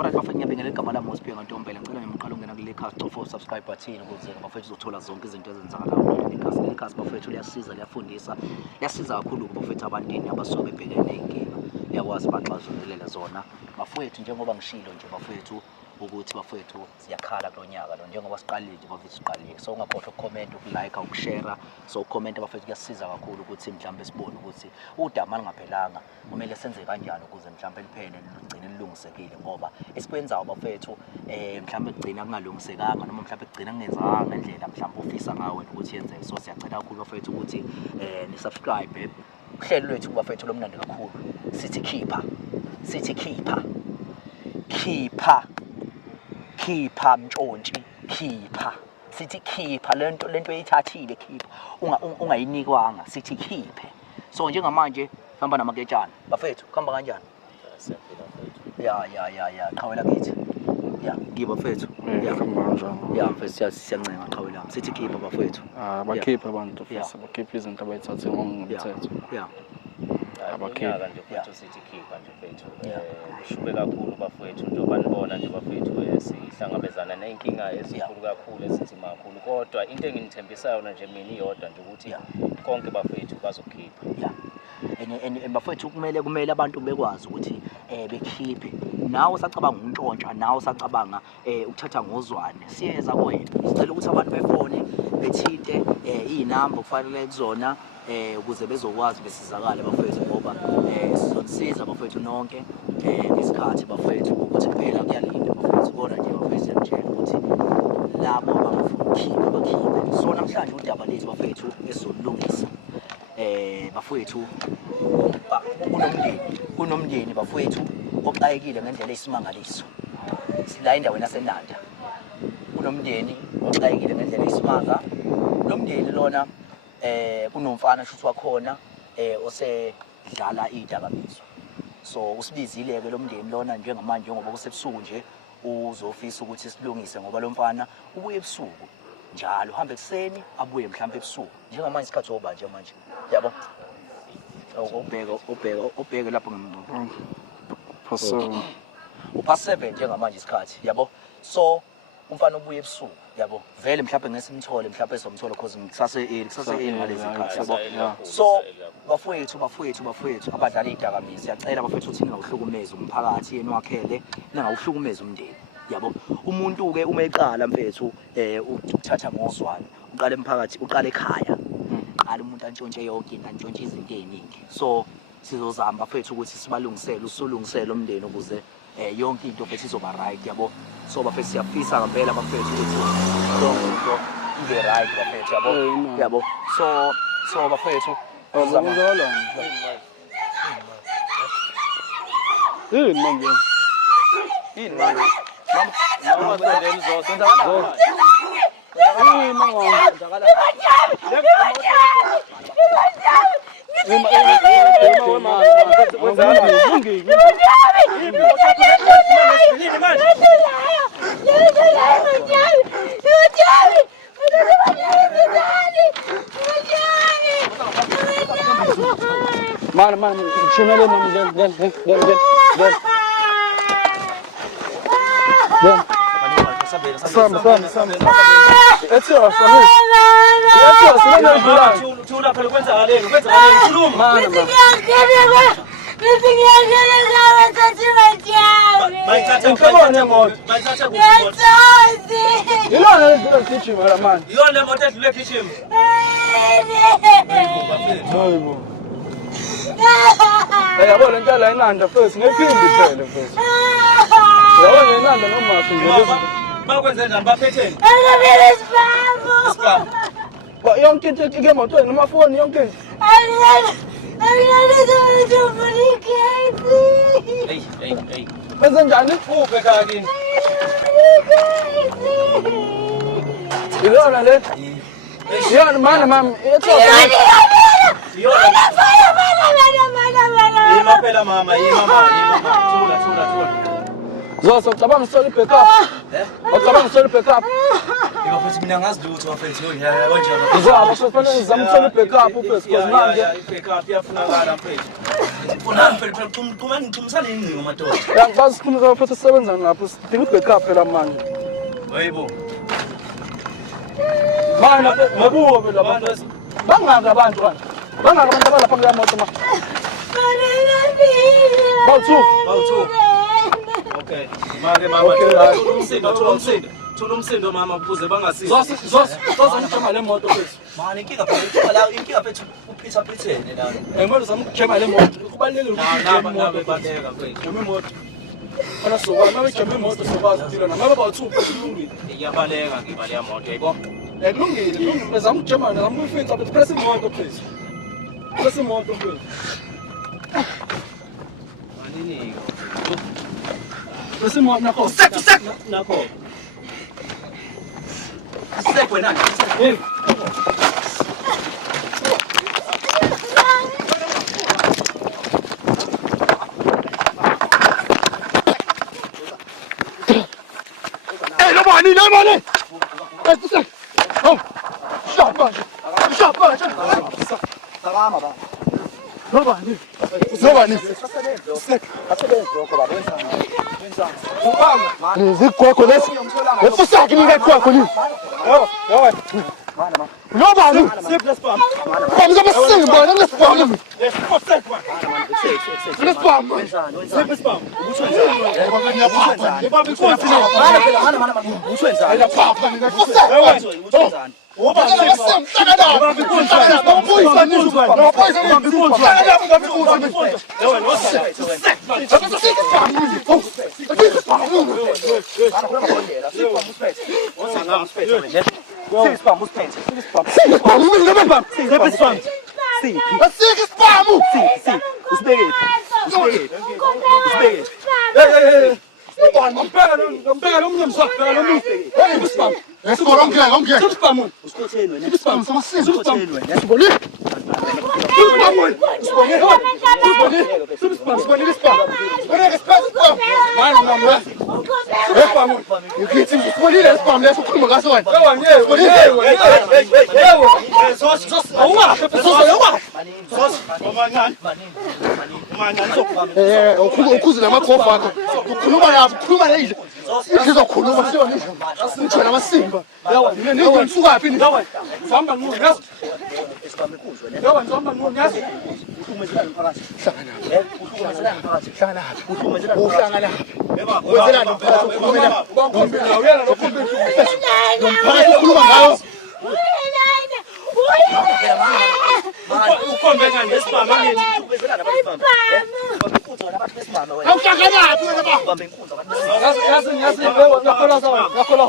Alright bafethu, ngiyabingelela igama lami uSiphiwe Ntombela. Ngicela ngiqale ungena kule cast of subscribe button ukuze bafethu uzothola zonke izinto ezenzakalayo kule cast. Le cast bafethu liyasiza, liyafundisa, liyasiza kakhulu bafethu abantini abasuke bebhekene nenkinga. Liyakwazi baxazululela zona. Bafethu njengoba ngishilo nje bafethu ukuthi bafethu siyakhala kulonyaka lo njengoba siqalile nje bafethu siqalile. So ungakhohlwa ucomment, ukulike, ukushare. So ucomment bafethu kuyasiza kakhulu ukuthi mhlambe sibone ukuthi udaba lingaphelanga kumele senze kanjani ukuze mhlambe liphele ligcine lilungisekile ngoba esikwenzayo bafethu mhlambe kugcina kungalungisekanga noma mhlambe kugcina kungenzanga ngendlela mhlambe ufisa ngawe ukuthi yenzeke. So siyacela kakhulu bafethu ukuthi ni subscribe uhlelo lwethu bafethu lomnandi kakhulu. Sithi khipha mtshontshe khipha. Sithi khipha lento eyithathile khipha ungayinikwanga sithi khiphe. So njengamanje hamba namaketshana bafethu khamba kanjani? Ya qhawela kithi. Ya ngiba bafethu. Ya khamba kanjani? Ya mfethu siyancenga qhawela. Sithi khipha bafethu. Bakhipha abantu futhi bakhipha izinto abayithathe ngomthetho. Ya. Abakhipha nje futhi sithi khipha nje mfethu. Kushube kakhulu bafethu njengoba nibona nje bafethu sihlangabezana nenkinga esikhulu kakhulu esinzima kakhulu kodwa into enginithembisayo nje mina iyodwa nje ukuthi konke bafethu bazokhipha. Ya. Bafethu kumele abantu bekwazi ukuthi bekhiphe. Nawe usacabanga ukuntshontsha, nawe usacabanga ukuthatha ngozwane. Siyeza kuwena. Sicela ukuthi abantu befone bethinte izinamba kufanele kuzona ukuze bezokwazi besizakale bafethu ngoba sizonisiza bafethu nonke ngesikhathi bafethu ukuthi phela kuyalinda bafethu kodwa nje bafethu siyatshela ukuthi labo abangafuna ukukhipha bakhiphe. So namhlanje udaba lethu bafethu esizolungisa bafethu kunomndeni bafethu oxayekile ngendlela eyisimangaliso. Sila endaweni yaseNanda. Kunomndeni oxayekile ngendlela eyisimanga. Lo mndeni lona kunomfana shuthi wakhona osedlala idakamizwa. So usibizile ke lo mndeni lona njengamanje ngoba kusebusuku nje uzofisa ukuthi silungise ngoba lo mfana ubuye ebusuku njalo uhambe ekseni abuye mhlawumbe ebusuku njengamanje isikhathi oba nje manje yabo ubheke lapho past 7 njengamanje isikhathi yabo. So umfana ubuye ebusuku yabo vele mhlawumbe ngesimthole mhlawumbe esomthola cause kusase ngalezi zikhathi yabo. So bafowethu abadlala idakamizwa siyacela bafethu ukuthi ningawuhlukumezi umphakathi yena wakhele ningawuhlukumezi umndeni yabo. Umuntu ke uma eqala mfethu ukuthatha ngozwane uqala emphakathi uqala ekhaya qala umuntu antshontshe yonke into antshontshe izinto eziningi. So sizozama bafethu ukuthi sibalungisele usulungisele umndeni ukuze yonke into bese izoba right yabo. So bafethu siyafisa ngempela bafethu ukuthi yonke into ibe right bafethu yabo. So bafethu Manje. Man, şunları gel. Sam. Etiyor, Samir. Etiyor, sinema güzel. Tuna pale kwenza kuluma. Yabo le ntala inanda first ngephindi phela first. Yabo inanda noma singeze. Bakwenza njani baphetheni? Ba yonke into emotweni namafoni yonke into. Hey. Benza njani? Uphe kaki. Ilona le. Yona mama ethi. Yima phela mama. Thula. Zoso cabanga soli pick up. Cabanga soli pick up. Yima futhi mina ngazi lutho bafethu kanjani. Zoso fanele zamsoli pick up uphe because manje pick up yafunakala mfethu. Khona phela kumani ngithumsana ingcingo madoda. Yazi sifuna ukuthi sisebenza ngapho sidinga ubackup phela manje. Hayibo. Mana mabuwo phela abantu. Bangaka abantu bana. Bangaka abantu abalapha kule moto ma. Bawu2. Okay. Make mama. Thola umsindo mama ukuze bangasizwa. Zozamjama le moto kwethu. Manje inkinga phethu uPeter Phethene la. Manje zamjama le moto. Kubalulekile Nabe badeka kwethu. jama imoto. Kana sokwazi uma bejama imoto sokwazi ukudila nami bawu2 kulungile. Iyabaleka ngibali yamoto yabo. Kulungile. Bezama ukujama ngizama ukufika but press imoto please. Press imoto please. Manini. Press imoto nakho. Sek. Nakho. Sek wena. Nobody. Oh. Shaba. Salama ba. Nobody. Sek. Zikwakho lesi. Efusaki nikakwakho ni. Nobody. Vamos abasimba, lesipam. Lesipam. Ukuzile amakhofa akho ukhuluma yazi ukhuluma nendle izokhuluma siyona uthona amasimba yawa nini nisuka phi yawa uhamba ngqo yazi yawa uhamba ngqo yazi uhlangana wenzelani umphakathi ukhuluma uyena nokhomphutha umphakathi ukhuluma ngayo Ukhombenga nesibamba ngithi. awuhlanganapi wena ba yazi yakhola sawa yakhola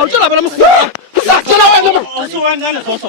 utshela bona msithatha usatshela wena Usuwangane zoso.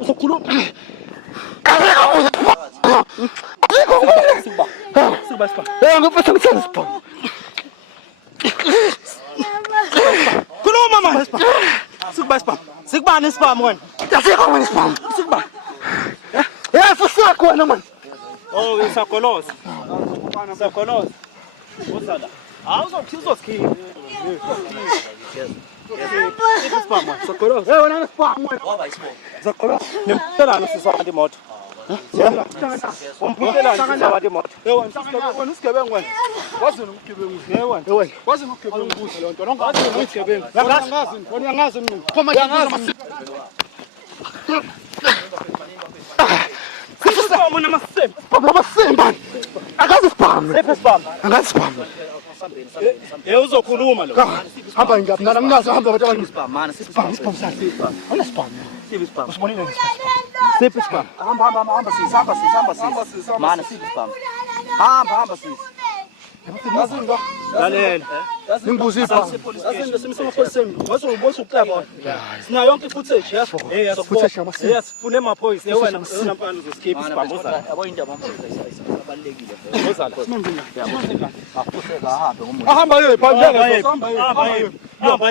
uzokhuluma ngifisa ngithanda spam Khuluma manje. Sikuba spam. Sikubani spam wena? asikho wena spam Sikuba. futhi wena man Oh, isakoloza. Sakoloza. Usala. Awuzokhipha. Spam wena. Sakoloza. wena spam wena Sakoloza. Nimthelana sisaba imoto. Umphutelana sisaba imoto. wena usigebengu wena wazi nomgebengu wena wazi nomgebengu kuhle lonto nongazi nomgebengu yangazi mina phoma yangazi Spam wena masembe. Amasemba akazi spam Sephe spam. akazi spam Uzokhuluma lo. hamba ngapi nana nginazo hamba abantu abaningi Spam mana spam sathi ana spam spam. usibonile Sephe spam. Hamba sis. Mana spam. Hamba sis. Lalela. ningibuza ipha Simsemapoliseni. Wazobosa ukuceba. Sina yonke footage yaso. footage yamasiko. Yes, fune amaphoyisa. Wena unampana uzoskip spam uzala. Yabo indaba abalekile. Uzala. Ahambe ngomuntu. ahamba yephi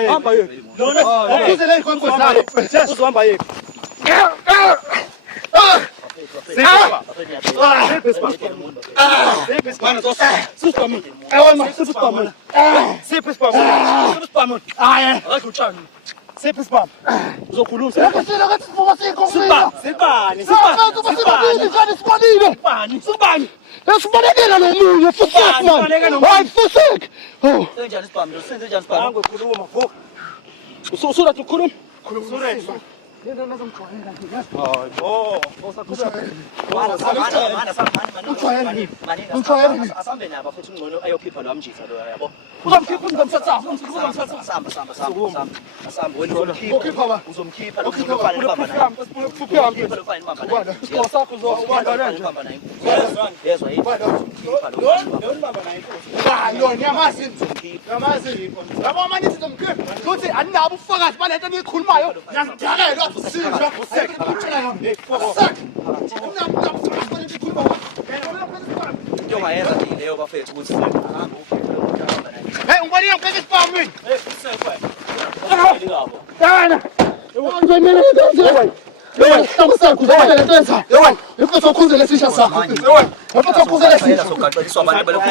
Hamba yephi. Lona ukuzele ikhonkosi lakhe uzohamba yephi. Sibalekela nomunye fusek man hayi fusek Senjani spam? Senjani spam? Usura tukhuluma. Asambe nabo futhi ungcono ayokhipha lo amjisa lo yabo. Uzomkhipha Asambe wena uzomkhipha. Uzomkhipha lo muntu ofana nibamba naye. Yezwa yini? Yabo manje sizomkhipha futhi aninabo ufakazi balento enikhulumayo ngiyakudakela usizwa Into ongayenza nje leyo bafethu ukuthi hey ngibonile ngibheke isipam mina sogaxeliswa abantu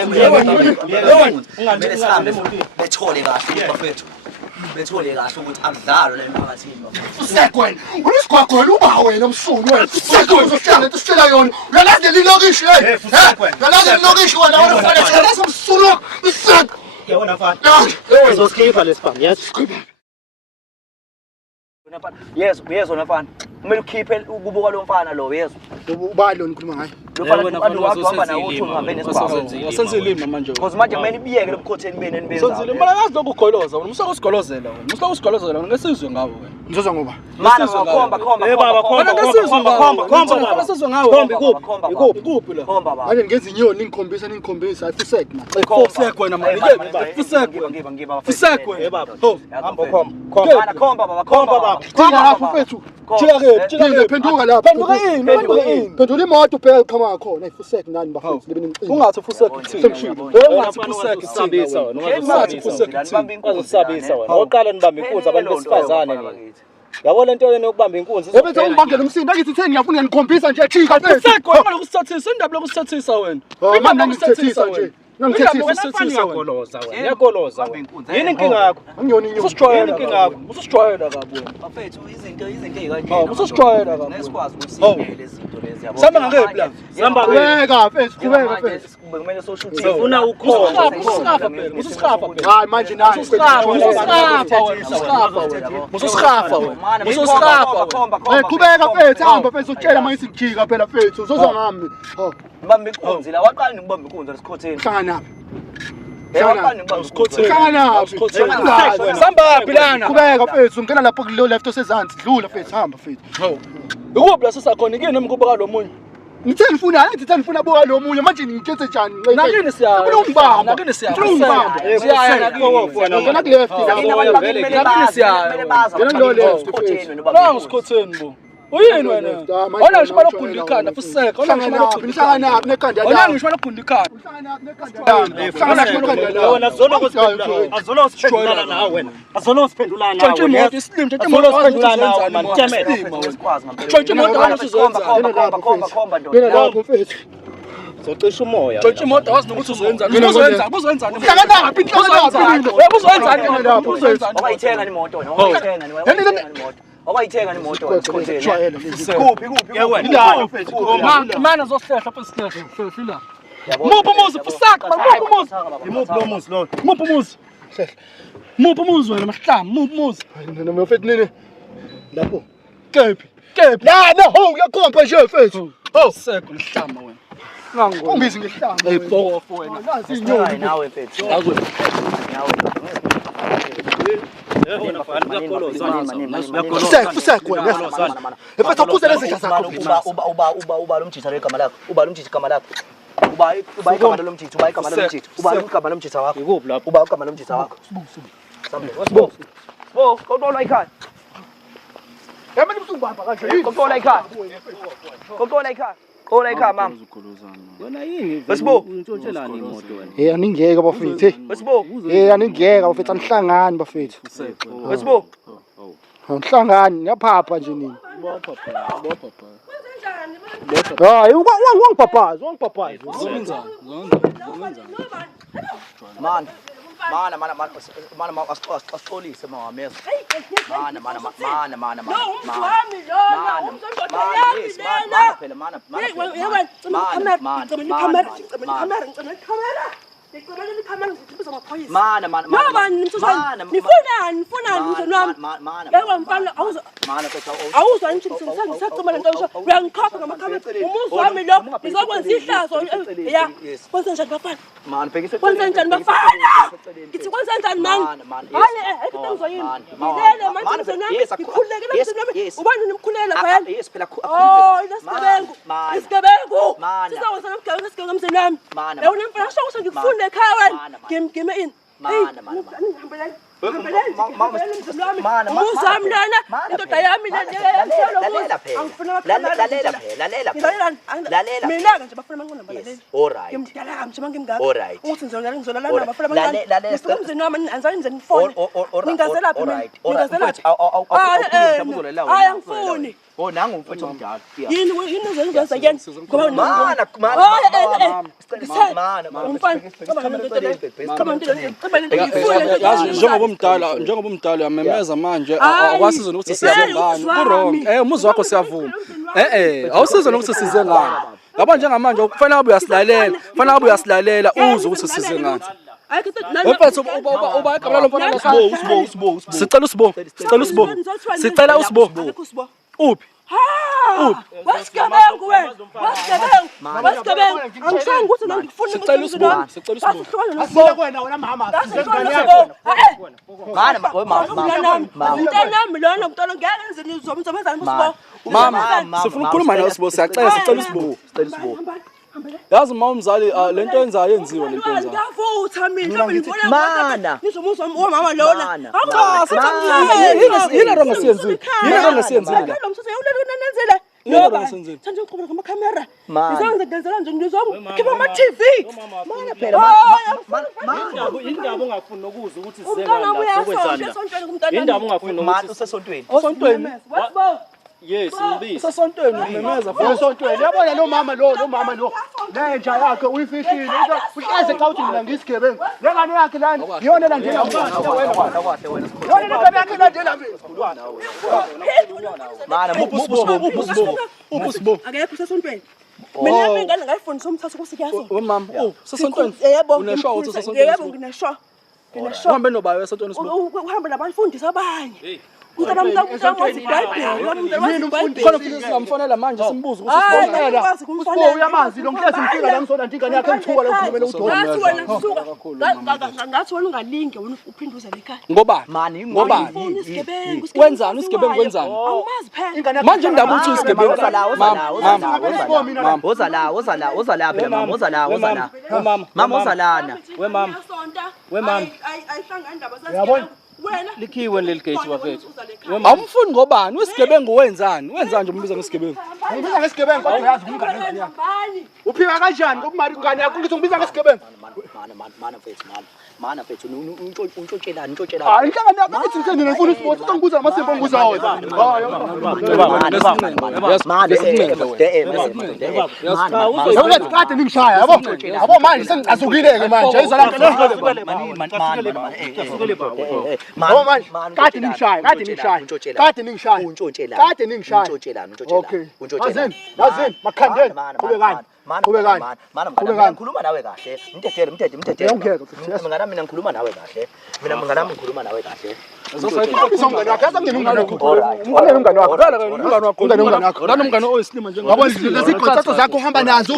bethole kahle bafethu. Bethole kahle ukuthi akudlalwa la emphakathini bafethu. usekwena ulisigwagwela uba wena msulu wena usekwena uzositshela lento sitshela yona uyalazi lilokishi uyalazi lilokishi wena wena msulu usek Yabona mfana. Uzoskipha lespam. Yes. Yezwa nafana. Kumele ukhiphe ukubuka lo mfana lo yezwa. ubani lo nikhuluma ngayo Uhamba nawo uthi uhambe nesibhamu. Senzilima manje. Because manje kumele ibiyeke lobukhotheni bene nibenza. Senzile mina ngazi lokugoloza wena musa usigolozela wena. Musa usigolozela wena ngesizwe ngawo wena. ngizozwa ngoba Mana khomba. Eh baba khomba ngesizwe ngawo. Khomba ngesizwe ngawo. Khomba ikuphi la? Khomba baba. manje ngenza inyoni ngikhombisa ayifusek man Fusek wena manje. Fusek. Fusek wena baba. Hamba khomba. Khomba baba. thina lapho mfethu thina phenduka lapha phendula imoto ubheke qhamuka khona ayifusek nani bafethu libe nimcini Ungathi Fusek kuthini? Ungathi Fusek ithambisa wena. Ungathi Fusek kuthini? Uzosabisa wena. Oqala nibamba inkunzi abantu besifazane ni. Yabo lento yena yokubamba inkunzi. ebese ungibangela umsindo angithi theni ngiyafuna ngikhombisa nje chika mfethu Fusek wena lokusithathisa indaba lokusithathisa wena. manje ngithethisa nje Ngithethisa wena. Ngiyakoloza wena. Yini inkinga yakho? angiyona inyoni Usijwayela inkinga yakho. Usijwayela kabi wena. Bafethu izinto ezikanje. Usijwayela kabi. Nesikwazi ukuthi sibheke zinto lezi yabo. Samba ngakephi la? Samba qhubeka mfethu kumele social Ufuna ukhona. Usisikhafa phela. hayi manje nani qhubeka mfethu hamba mfethu utshela manje sijika phela mfethu uzozwa ngami Ngibamba inkunzi la waqala ngibamba inkunzi lesikhotheni. hlangana Waqala ngibamba inkunzi. hlangana Samba philana. qhubeka mfethu ngena lapho kulo left osezansi dlula mfethu hamba mfethu Ukuphi la sisakhona ikini emkubuka lo munye. ngithe ngifuna ngithi ngifuna buka lo munye manje ngikhethe njani Nakini siya. Nakini siya. Siya nakini. ngena ku left Nakini siya. Kumele baza. Lo ngisikhotheni bo. Uyini wena? Ona ngisho balogunda ikhanda fuseka. Ona ngisho balogunda nekhanda. Ona ngisho balogunda ikhanda. Wena zona kusiphendula. Azona usiphendula nawe wena. Azona usiphendula nawe. Tshontsha imoto islim, tshontsha Azona imoto usiphendula nawe man. Tshontsha imoto wazi uzoyenza. Mina lapho mfethu. Zocisha umoya. Tshontsha imoto wazi nokuthi uzoyenza. Uzoyenza. Hlangana uzoyenza lapho. Uzoyenza. Owayithenga imoto wena, owayithenga imoto. Owayithenga imoto wena. Indawo mfethu. Mana zohlehla lapha sihlehla. Fila. Muphi umuzi fusaka, muphi umuzi. Imuphi lo muzi lo? Muphi umuzi. Muphi umuzi wena mahlamba, muphi umuzi. Noma mfethu nini? Lapho. Kephi? La ho uyakhompa nje mfethu. Oh, seko mhlamba wena. Ungibizi ngehlamba. Eyibhofo wena. Nazi inyoni nawe mfethu. Akwe. Nawe. Fuseka wena. Mfethu ukuze lezi zinto zakho. Uba lomjitha legama lakho. Uba lomjitha igama lakho. Uba igama lomjitha, uba igama lomjitha. Uba igama lomjitha wakho. Ikuphi lapho? Uba igama lomjitha wakho. Sibo. Bo, kontola ikhaya. Yamani msungubamba kanje. Kontola ikhaya. Kontola ikhaya. Kontola ikhaya mama. Wena yini? Wesibo. Untshontshelani imoto wena? Aningeke bafethu. Wesibo. Aningeke bafethu anihlangani bafethu. Wesibo. Angihlangani ngiyaphapha nje nini. Hayi wangiphapaza. Mana asixolise mawameza. Oh, nangu mfethu omdala. Yini uzenza yena? Ngoba Mana. Njengoba umdala uyamemeza manje akwasiza nokuthi size ngani. Kurong. Umuzi wakho siyavuma. Awusiza nokuthi size ngani. Yabo njengamanje kufanele ube uyasilalela, uzwe ukuthi size ngani. Mfethu uba igama lomfana Usibo. Sicela usibo. Uphi? Wasigebengu wena. Wasigebengu. Angishangi ukuthi ngikufuna Sicela usibo. Asile kwena wena mama. Ngane yakho. Mntanami lona ngitolo ngeke ngizini uzomsebenzana usibo. Mama, sifuna ukukhuluma nawe usibo, siyacela sicela usibo. Yazi mama umzali lento yenzayo yenziwe lento yenzayo. Ngiyavutha mina ngibona Mana. nizomuzwa wamama lona. Yini rongo siyenzile? Sanje uqhubeka ngamakhamera. Ngizongenzela nje ngizokhipha ama-TV. Mana phela. Indaba ungafuni nokuzwa ukuthi Umntwana sizenza uyasontshela kumntwana. Indaba ungafuni Mana ukuthi usesontweni. Esontweni. yes mbisi. Esontweni umemeza futhi esontweni. Yabona lo mama lo. Lenja yakhe uyifihlile. Uhleze xawuthi mina ngisigebengu. Lengane yakhe lana. Yona landela wena. Yona lengane yakhe landela mina. Mana Ubusibo. Akekho usesontweni. Mina ngingane ngayifundisa umthatha kusikiyazo. Mama, usesontweni. Yebo. Unesho ukuthi usesontweni. Yebo nginesho. Uhambe nobayo esontweni usibo. Uhamba nabafundisi abanye. Umntwana wazi iBhayibheli. Khona futhi singamfonela manje simbuze ukuthi sibonela. Usibo uyamazi lo ngilezi mfika la ngisona nti ingane yakhe ngithuka la ukhulumela udokotela. Ngathi wena suka. Ngathi wena ungalinge wena uphinde uze lekhaya. Ngobani? Mani Ufuna isigebengu. Wenzani usigebengu wenzani? Awumazi phela. Manje indaba uthi usigebengu. Woza la phela mama, woza la. Mama woza lana. We mama. Ayihlanga indaba Yabona? wena likhiwe leli gate bafethu. Awumfuni ngobani? Wesigebengu wenzani? Wenzani nje umbiza ngesigebengu? Ngibiza ngesigebengu kodwa uyazi umngane wami. Uphika kanjani ngokumari ingane yakho ngithi ngibiza ngesigebengu? Mana mfethu untshontshelani Ah, inhlangano yakho ithi ngitheni ngifuna isport utongibuza amasembo ngibuza wona. Hayi kade ningishaya yabo. Yabo manje sengicasukile ke manje. Ayizolanga Yazini makhandeni. Ngikhuluma nawe kahle. Mthethe. Mina ngikhuluma nawe kahle. Mina ngikhuluma nawe kahle. Umngane oyisilima nje ngabo lezi iqhathatho zakho uhamba nazo.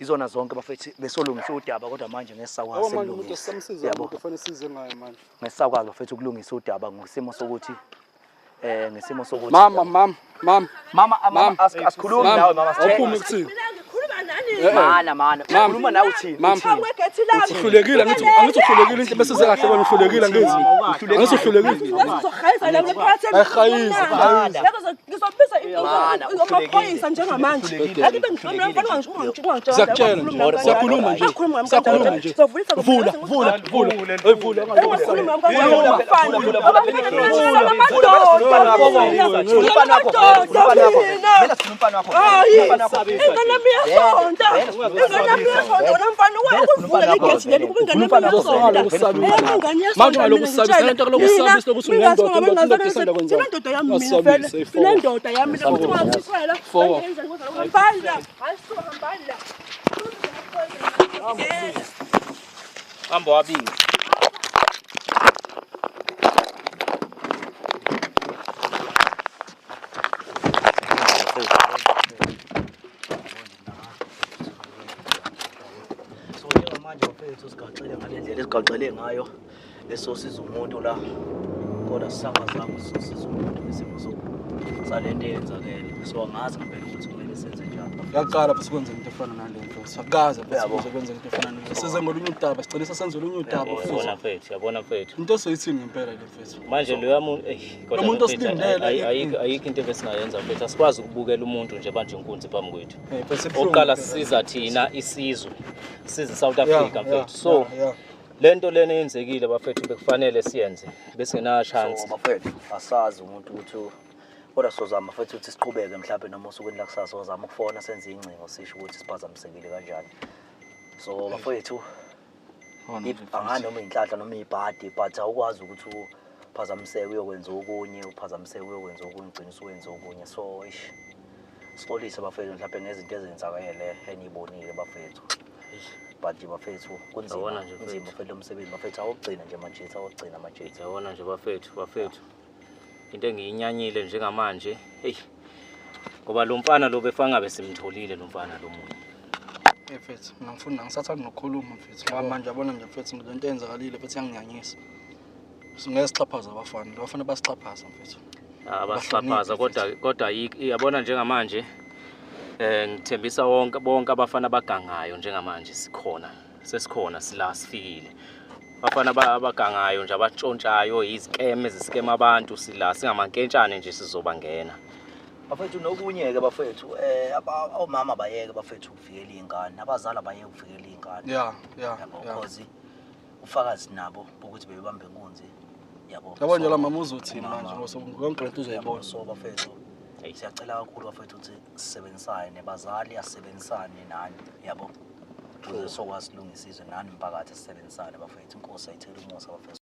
Izona zonke bafethu besolungisa udaba kodwa manje ngesakwazi yabo kufanele size ngayo manje ngesakwazi bafethu ukulungisa udaba ngesimo sokuthi mama asikhulumi nawe mama awuphumi kuthini mana ngikhuluma nawe uthini uhlulekile ngithi uhlulekile into bese sekahle wena uhlulekile ngithi uhlulekile ngizobisa njengamanje yakibe ngihlomela mfana siyakhuluma nje Hambo wabili. Esigagxele ngayo esosiza umuntu la kodwa sisangazange sisiza umuntu ngesimo salento eyenzakele so angazi ngempela ukuthi kumele senze njani yaqala futhi kwenza into efana nalento sakaza futhi kwenza into efana nalento size ngolunye udaba sigcina sesenza olunye udaba yabona mfethu into soyithini ngempela le mfethu manje lo yamuntu kodwa umuntu osilindele ayikho into ebesingayenza mfethu asikwazi ukubukela umuntu nje manje inkunzi phambi kwethu oqala sisiza thina isizwe size South Africa mfethu so lento lena eyenzekile bafethu bekufanele siyenze bese ngena chance bafethu asazi umuntu ukuthi kodwa sozama mfethu ukuthi siqhubeke mhlawumbe noma usukwini la kusasa ozama ukufona senze ingcingo sisho ukuthi siphazamisekile kanjani so bafethu anganoma inhlanhla noma ibhadi but awukwazi ukuthi uphazamiseke uyokwenza okunye uphazamiseke uyokwenza okunye ugcina usuwenza okunye so sipolice bafethu mhlawumbe nezinto ezenzakele enibonile bafethu but bafethu kunzima mfethu umsebenzi bafethu awugcina nje manje awugcina manje yabona nje bafethu into engiyinyanyile njengamanje hey ngoba lo mfana lo befanga besimtholile lo mfana lo muntu mfethu ngifuna ngisathanda nokukhuluma mfethu ngoba manje yabona nje mfethu lento eyenzakalile mfethu yanginyanyisa singesixhaphaza abafana basixhaphaza mfethu abasixhaphaza kodwa yabona njengamanje ngithembisa bonke abafana abagangayo njengamanje sesikhona sila sifikile bafana abagangayo nje abatshontshayo izikeme eziskema abantu sila singamankentshane nje sizobangena bafethu nokunye ke bafethu omama bayeke bafethu ukuvikela izingane abazali bayeke ukuvikela izingane because ufakazi nabo ukuthi bebambe inkunzi yabo yabo nje la mama uzothini manje ngoba konke lento uzoyibona so bafethu Siyacela kakhulu bafethu ukuthi sisebenzisane nebazali asebenzisane nani yabo. Ukuze sokwazi ukulungisa izwe nani umphakathi sisebenzisane bafethu. Inkosi ayithele umusa bafethu.